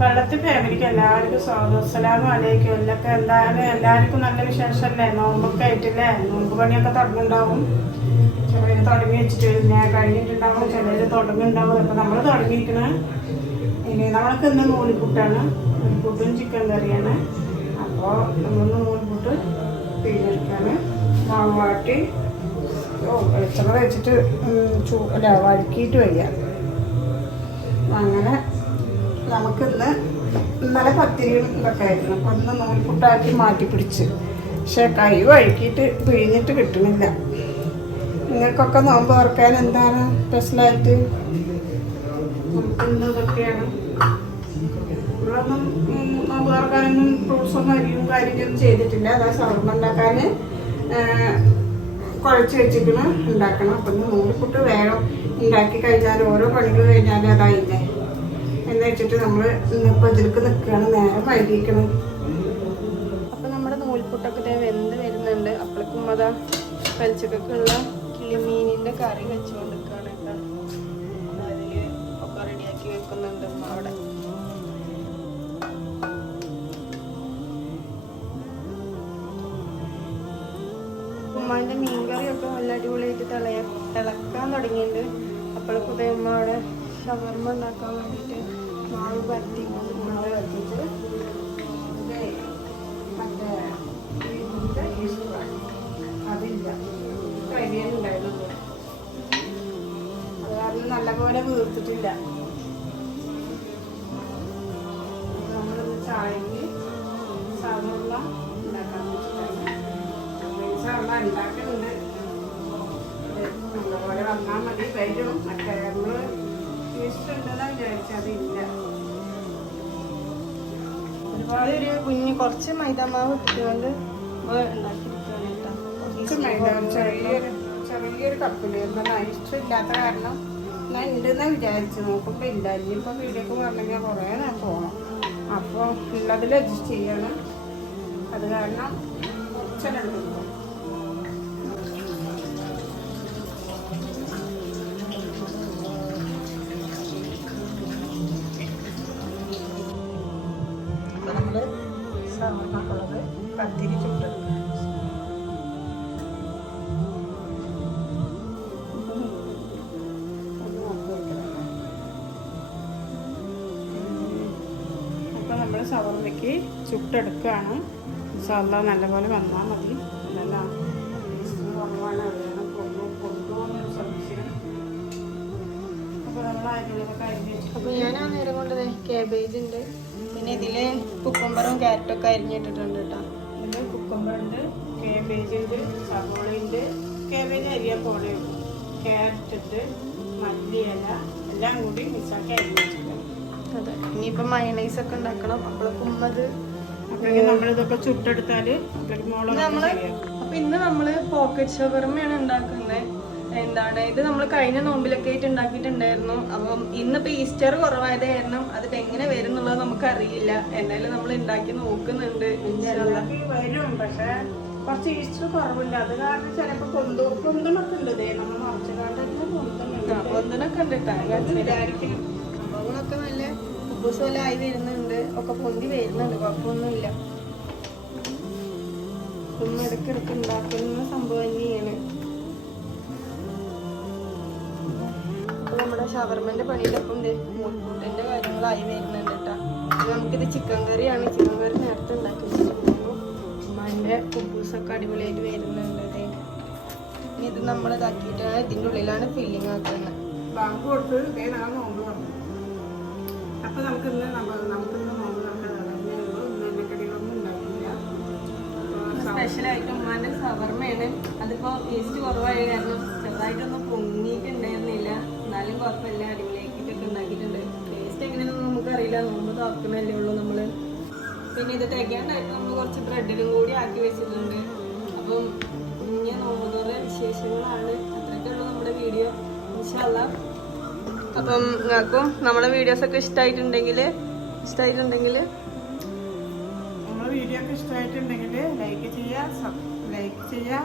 പള്ളത്തി ഫാമിലിക്ക് എല്ലാവർക്കും സ്വാഗതം അസ്സലാമു അലൈക്കും. എല്ലൊക്കെ എല്ലാവർക്കും നല്ല വിശേഷമല്ലേ? നോമ്പൊക്കെ ആയിട്ടില്ലേ? നോമ്പ് പണിയൊക്കെ തുടങ്ങുന്നുണ്ടാവും. ചിലർ തുടങ്ങി വെച്ചിട്ട് ഞാൻ കഴിഞ്ഞിട്ടുണ്ടാവും. ചിലർ തുടങ്ങുന്നുണ്ടാവും. അപ്പം നമ്മൾ തുടങ്ങിയിരിക്കണ. ഇനി നമ്മൾക്ക് ഇന്ന് നൂലിപ്പുട്ടാണ് നൂലിപ്പുട്ടും ചിക്കൻ കറിയാണ്. അപ്പോൾ നമ്മളൊന്ന് നൂലിപ്പുട്ട് പിഴിഞ്ഞെടുക്കാണ്. മാവ് വാട്ടി വെളിച്ചെണ്ണ വെച്ചിട്ട് ചൂ അല്ല വഴക്കിയിട്ട് വയ്യ. അങ്ങനെ നമുക്കിന്ന് ഇന്നലെ പത്തിരിയും ഇതൊക്കെ ആയിരുന്നു. അപ്പൊ ഇന്ന് നൂൽപുട്ടാക്കി മാറ്റി പിടിച്ച്. പക്ഷെ കൈ വഴുക്കിയിട്ട് പിഴിഞ്ഞിട്ട് കിട്ടുന്നില്ല. നിങ്ങൾക്കൊക്കെ നോമ്പ് ഓർക്കാൻ എന്താണ് സ്പെഷ്യലായിട്ട്? ഇതൊക്കെയാണ്. ഉം, നോമ്പ് ഫ്രൂട്ട്സൊന്നും അരിയും കാര്യമൊന്നും ചെയ്തിട്ടില്ല. അതാ ഷവർമ ഉണ്ടാക്കാൻ കുഴച്ച് വെച്ചിട്ട് ഉണ്ടാക്കണം. അപ്പം നൂറ് നൂൽപുട്ട് വേഗം ഉണ്ടാക്കി കഴിഞ്ഞാൽ ഓരോ പണികൾ കഴിഞ്ഞാലും അതായില്ലേ? എന്ന് വെച്ചിട്ട് നമ്മൾ ഇന്നിപ്പോൾ ഇതിലേക്ക് നിൽക്കുകയാണ് നേരെ വൈകിക്കണം അപ്പൊ നമ്മുടെ നൂൽപുട്ടൊക്കെ ഇതേ വെന്ത് വരുന്നുണ്ട്. അപ്പോഴേക്കും അതാ പലിച്ചക്കൊക്കെയുള്ള കിളിമീനിന്റെ കറി വെച്ചുകൊണ്ട് നിൽക്കുകയാണ് ഒക്കെ റെഡിയാക്കി വെക്കുന്നുണ്ട് അവിടെ. ഉമ്മാന്റെ മീൻകറിയൊക്കെ നല്ല അടിപൊളിയായിട്ട് തിളയ തിളക്കാൻ തുടങ്ങിയിട്ടുണ്ട്. അപ്പോഴേക്കും ഉമ്മ അവിടെ ഷവർമ്മ ഉണ്ടാക്കാൻ വേണ്ടിയിട്ട് മാവ് പരത്തി അതില്ല. നല്ലപോലെ വീർത്തിട്ടില്ല. നമ്മളിന്ന് ചായക്ക് സാധാരണ ഉണ്ടാക്കാൻ വെച്ചിട്ടാണ്. ഉണ്ടാക്കുന്നുണ്ട് നല്ലപോലെ വന്നാൽ മതി. വരും. മറ്റേ നമ്മൾ ഈസ്റ്റർ ഉണ്ടെന്നാണ് വിചാരിച്ചത്. ഒരുപാട് ഒരു കുഞ്ഞ് കുറച്ച് മൈദാമാവ് ഇട്ടുകൊണ്ട് ഉണ്ടാക്കിയിരിക്കുകയാണ് കേട്ടോ. കുറച്ച് മൈദ ചെറിയൊരു ചെറിയൊരു കപ്പിൽ. എന്നാൽ ഇഷ്ടം ഇല്ലാത്ത കാരണം ഞാൻ ഉണ്ടെന്ന് വിചാരിച്ചു നോക്കുമ്പോൾ ഇല്ല. ഇനിയിപ്പോൾ വീഡിയോക്ക് പറഞ്ഞാൽ കുറേ ഞാൻ പോകണം അപ്പോൾ ഉള്ളതിൽ അഡ്ജസ്റ്റ് ചെയ്യണം. അത് കാരണം കുറച്ചെടുക്കും സവർമ്മയ്ക്ക് ചുട്ടെടുക്കുകയാണ്. സാധാ നല്ലപോലെ വന്നാൽ മതി. ടേസ്റ്റ് കുറവാണ്. അപ്പോൾ ഞാൻ ആ നേരം കൊണ്ട് കേബേജ് ഉണ്ട്. പിന്നെ ഇതിൽ കുക്കുംബറും ക്യാരറ്റൊക്കെ അരിഞ്ഞിട്ടിട്ടുണ്ട് കേട്ടോ. ഇതിൽ കുക്കുമ്പർ ഉണ്ട് കേബേജ് ഉണ്ട് സവോള ഉണ്ട്. കേബേജ് അരിയാൻ പോണേ ഉള്ളൂ. ക്യാരറ്റ് ഉണ്ട് മല്ലിയില എല്ലാം കൂടി മിക്സാക്കി അരിഞ്ഞ് വെച്ചിട്ടുണ്ട്. അതെ. ഇനിയിപ്പോൾ മയണൈസ് ഒക്കെ ഉണ്ടാക്കണം. അപ്പോഴേക്കും അപ്പോഴേക്കും നമ്മളിതൊക്കെ ചുട്ടെടുത്താൽ നമ്മൾ അപ്പൊ ഇന്ന് നമ്മൾ പോക്കറ്റ് ഷവർമയാണ് ഉണ്ടാക്കുന്നത് എന്താണ്? ഇത് നമ്മൾ കഴിഞ്ഞ നോമ്പിലൊക്കെ ആയിട്ട് ഉണ്ടാക്കിയിട്ടുണ്ടായിരുന്നു. അപ്പം ഇന്നിപ്പോ ഈസ്റ്റർ കുറവായത് കാരണം അത് എങ്ങനെ വരും എന്നുള്ളത് നമുക്ക് അറിയില്ല എന്തായാലും നമ്മൾ ഉണ്ടാക്കി നോക്കുന്നുണ്ട്. വരും. പക്ഷേ കുറച്ച് ഈസ്റ്റർ കുറവില്ല അത് കാരണം ചിലപ്പോൾ പൊന്തു പൊന്തണൊക്കെ ഉണ്ട് നമ്മൾ മറച്ചു കാണ്ടൊക്കെ പൊന്തുന്നുണ്ട് ആ, പൊന്തനൊക്കെ ഉണ്ട്. കേട്ടോ വിചാരിക്കണം സംഭവങ്ങളൊക്കെ നല്ല ഉപ്പൂസ് പോലെ ആയി വരുന്നുണ്ട്. ഒക്കെ പൊന്തി വരുന്നുണ്ട്. കുഴപ്പമൊന്നുമില്ല. ഇതൊന്നും ഇടയ്ക്കിടയ്ക്ക് ഉണ്ടാക്കുന്ന സംഭവം തന്നെയാണ്. അപ്പൊ നമ്മുടെ ഷവർമ്മന്റെ പണിയിലൊപ്പം മുൾക്കൂട്ടിന്റെ കാര്യങ്ങളായി വരുന്നുണ്ട് കേട്ടോ. നമുക്കിത് ചിക്കൻ കറിയാണ്. ചിക്കൻ കറി നേരത്തെ ഉണ്ടാക്കി വെച്ചിട്ടുണ്ടായിരുന്നു. ഉമ്മാന്റെ കുബൂസൊക്കെ അടിപൊളിയായിട്ട് വരുന്നുണ്ട് ഇത്. നമ്മൾ ഇതാക്കിയിട്ടാണ് ഇതിന്റെ ഉള്ളിലാണ് ഫില്ലിങ് ആക്കുന്നത്. ബാങ്ക് കൊടുത്ത് ഞാൻ നോമ്പ് തുറന്നു. അപ്പൊ നമുക്ക് ഇന്ന് നമ്മൾ നമുക്കിന്ന് നോമ്പ് എണ്ണക്കടികളൊന്നും ഉണ്ടാക്കില്ല സ്പെഷ്യലായിട്ട് ഉമ്മാന്റെ സവർമ്മയാണ് അതിപ്പോ ടേസ്റ്റ് കുറവായ. കാരണം ചെറുതായിട്ടൊന്നും പൊങ്ങിയിട്ടുണ്ടായിരുന്നില്ല. എന്നാലും കുഴപ്പമില്ല. അടിപൊളിയാക്കിയിട്ടൊക്കെ ഉണ്ടാക്കിയിട്ടുണ്ട്. ടേസ്റ്റ് എങ്ങനെയാണെന്ന് നമുക്കറിയില്ല. നോമ്പ് തുറക്കുന്നല്ലേ ഉള്ളൂ നമ്മൾ. പിന്നെ ഇത് തികയാണ്ടായിട്ട് നമ്മൾ കുറച്ച് ബ്രെഡിലും കൂടി ആക്കി വെച്ചിട്ടുണ്ട്. അപ്പം ഇങ്ങനെ നോമ്പ് തുറ വിശേഷങ്ങളാണ്. അത്രയ്ക്കുള്ളൂ നമ്മുടെ വീഡിയോ. ഇൻഷാല്ല അപ്പം നിങ്ങൾക്കും നമ്മളെ വീഡിയോസ് ഒക്കെ ഇഷ്ടമായിട്ടുണ്ടെങ്കിൽ ഇഷ്ടമായിട്ടുണ്ടെങ്കിൽ നമ്മളെ വീഡിയോ ഒക്കെ ഇഷ്ടമായിട്ടുണ്ടെങ്കിൽ ലൈക്ക് ചെയ്യുക ലൈക്ക് ചെയ്യുക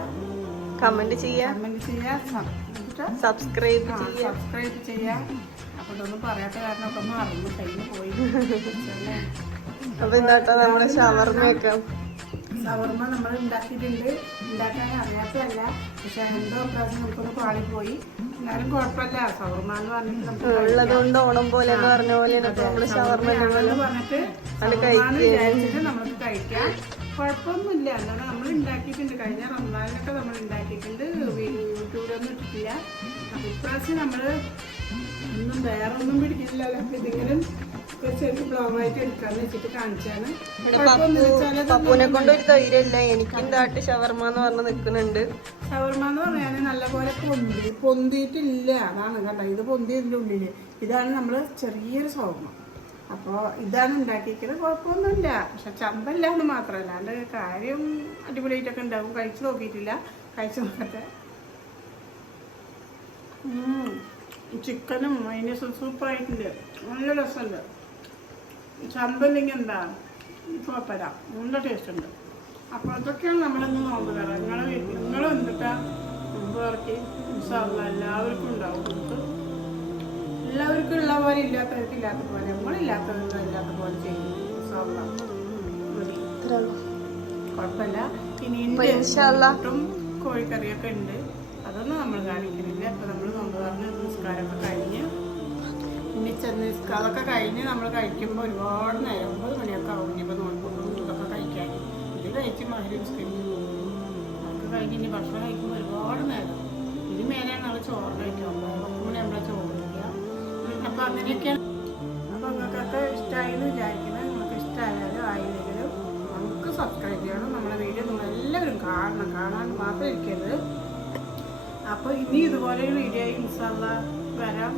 കമന്റ് ചെയ്യുക കമന്റ് ചെയ്യുക സബ്സ്ക്രൈബ് ചെയ്യുക സബ്സ്ക്രൈബ് ചെയ്യുക അപ്പോൾ ഇതൊന്നും പറയാത്ത കാരണം ഒക്കെ മറന്നു കഴിഞ്ഞ് പോയി? അപ്പൊ നമ്മൾ നമ്മൾ ഷവർമ്മയൊക്കെ ഷവർമ്മ നമ്മൾ ഉണ്ടാക്കിയിട്ടുണ്ട്. ഉണ്ടാക്കാൻ അറിയാത്തതല്ല. പക്ഷെ എന്തോ പ്രാവശ്യം നമുക്കൊന്ന് പാളിപ്പോയി. എന്നാലും കുഴപ്പമില്ല. ഷവർമ്മ എന്ന് പറഞ്ഞിട്ട് നമുക്ക് ഉള്ളത് കൊണ്ട് ഓണം പോലെ എന്ന് പറഞ്ഞ പോലെയാണ് ഇപ്പൊ നമ്മൾ ഷവർമ കഴിക്കാം. കുഴപ്പമൊന്നുമില്ല. എന്താണ് നമ്മൾ ഉണ്ടാക്കിയിട്ടുണ്ട്. കഴിഞ്ഞ റംസാനിലൊക്കെ നമ്മൾ ഉണ്ടാക്കിയിട്ടുണ്ട്. യൂട്യൂബിലൊന്നും ഇട്ടിട്ടില്ല. അപ്പൊ ഇപ്രാവശ്യം നമ്മൾ ഒന്നും വേറെ ഒന്നും പിടിക്കില്ലല്ലോ അപ്പൊ ബ്ലോഗായിട്ട് എടുക്കാന്ന് വെച്ചിട്ട് കാണിച്ചാണ് പപ്പുനെ കൊണ്ട് ഒരു ധൈര്യമില്ല. എനിക്കും എന്താട്ട് ഷവർമ എന്ന് പറഞ്ഞ് നിക്കുന്നുണ്ട്. ഷവർമ എന്ന് പറഞ്ഞാൽ നല്ലപോലെ പൊന്തി പൊന്തിയിട്ടില്ല. അതാണ് കണ്ട ഇത് പൊന്തി ഇതിന്റെ ഉള്ളിൽ ഇതാണ് നമ്മൾ ചെറിയൊരു ഷവർമ. അപ്പോൾ ഇതാണ് ഉണ്ടാക്കിയിരിക്കുന്നത് കുഴപ്പമൊന്നുമില്ല. പക്ഷെ ചന്തല്ല എന്ന് മാത്രമല്ല അതിന്റെ കാര്യം അടിപൊളിയായിട്ടൊക്കെ ഉണ്ടാവും. കഴിച്ചു നോക്കിയിട്ടില്ല. കഴിച്ചു നോക്കട്ടെ ഉം. ചിക്കനും അതിന്റെ സൂപ്പറായിട്ടുണ്ട് നല്ല രസമുണ്ട്. ചന്തല്ലെങ്കിൽ എന്താ? കുഴപ്പമില്ല നല്ല ടേസ്റ്റ് ഉണ്ട്. അപ്പോൾ അതൊക്കെയാണ് നമ്മളിന്ന് നോമ്പ് തരാം നിങ്ങളെ വീട്ടിൽ നിങ്ങൾ എന്തിട്ടാ നോമ്പ് ഇറക്കി ഇൻഷാല്ല എല്ലാവർക്കും ഉണ്ടാവും. നമുക്ക് എല്ലാവർക്കും ഉള്ള പോലെ ഇല്ലാത്തവർക്ക് ഇല്ലാത്ത പോലെ നമ്മളില്ലാത്തവർക്ക് ഇല്ലാത്ത പോലെ ചെയ്യും. മതി. കുഴപ്പമില്ല. അപ്പൊ ഉണ്ട് കോഴിക്കറിയൊക്കെ ഉണ്ട് അതൊന്നും നമ്മൾ കാണിക്കുന്നില്ല അപ്പൊ നമ്മൾ നോമ്പ് പറഞ്ഞ് നിസ്കാരമൊക്കെ കഴിഞ്ഞ് ഇനി ചെന്ന് നിസ്കാരമൊക്കെ കഴിഞ്ഞ് നമ്മൾ കഴിക്കുമ്പോൾ ഒരുപാട് നേരം ഒമ്പത് മണിയൊക്കെ ആവും ഇനിയിപ്പോൾ നോമ്പും ഇതൊക്കെ കഴിക്കാൻ. ഇത് കഴിച്ച് മഹരി നമുക്ക് കഴിഞ്ഞ് ഇനി ഭക്ഷണം കഴിക്കുമ്പോൾ ഒരുപാട് നേരം. ഇനി മേലെയാണ് നമ്മൾ ചോറ് കഴിക്കാൻ പത്ത് മണി നമ്മളെ ചോറ് കഴിക്കുക. അപ്പോൾ അങ്ങനെയൊക്കെയാണ്. അപ്പോൾ നിങ്ങൾക്കൊക്കെ ഇഷ്ടമായി എന്ന് വിചാരിക്കുന്നത് നിങ്ങൾക്ക് ഇഷ്ടമായാലും ആയില്ലെങ്കിലും നമുക്ക് സബ്സ്ക്രൈബ് ചെയ്യണം. നമ്മുടെ വീഡിയോ നിങ്ങൾ എല്ലാവരും കാണണം. കാണാൻ മാത്രം ഇരിക്കരുത്. അപ്പോൾ ഇനി ഇതുപോലെ വീഡിയോ ഇൻഷാല്ല വരാം.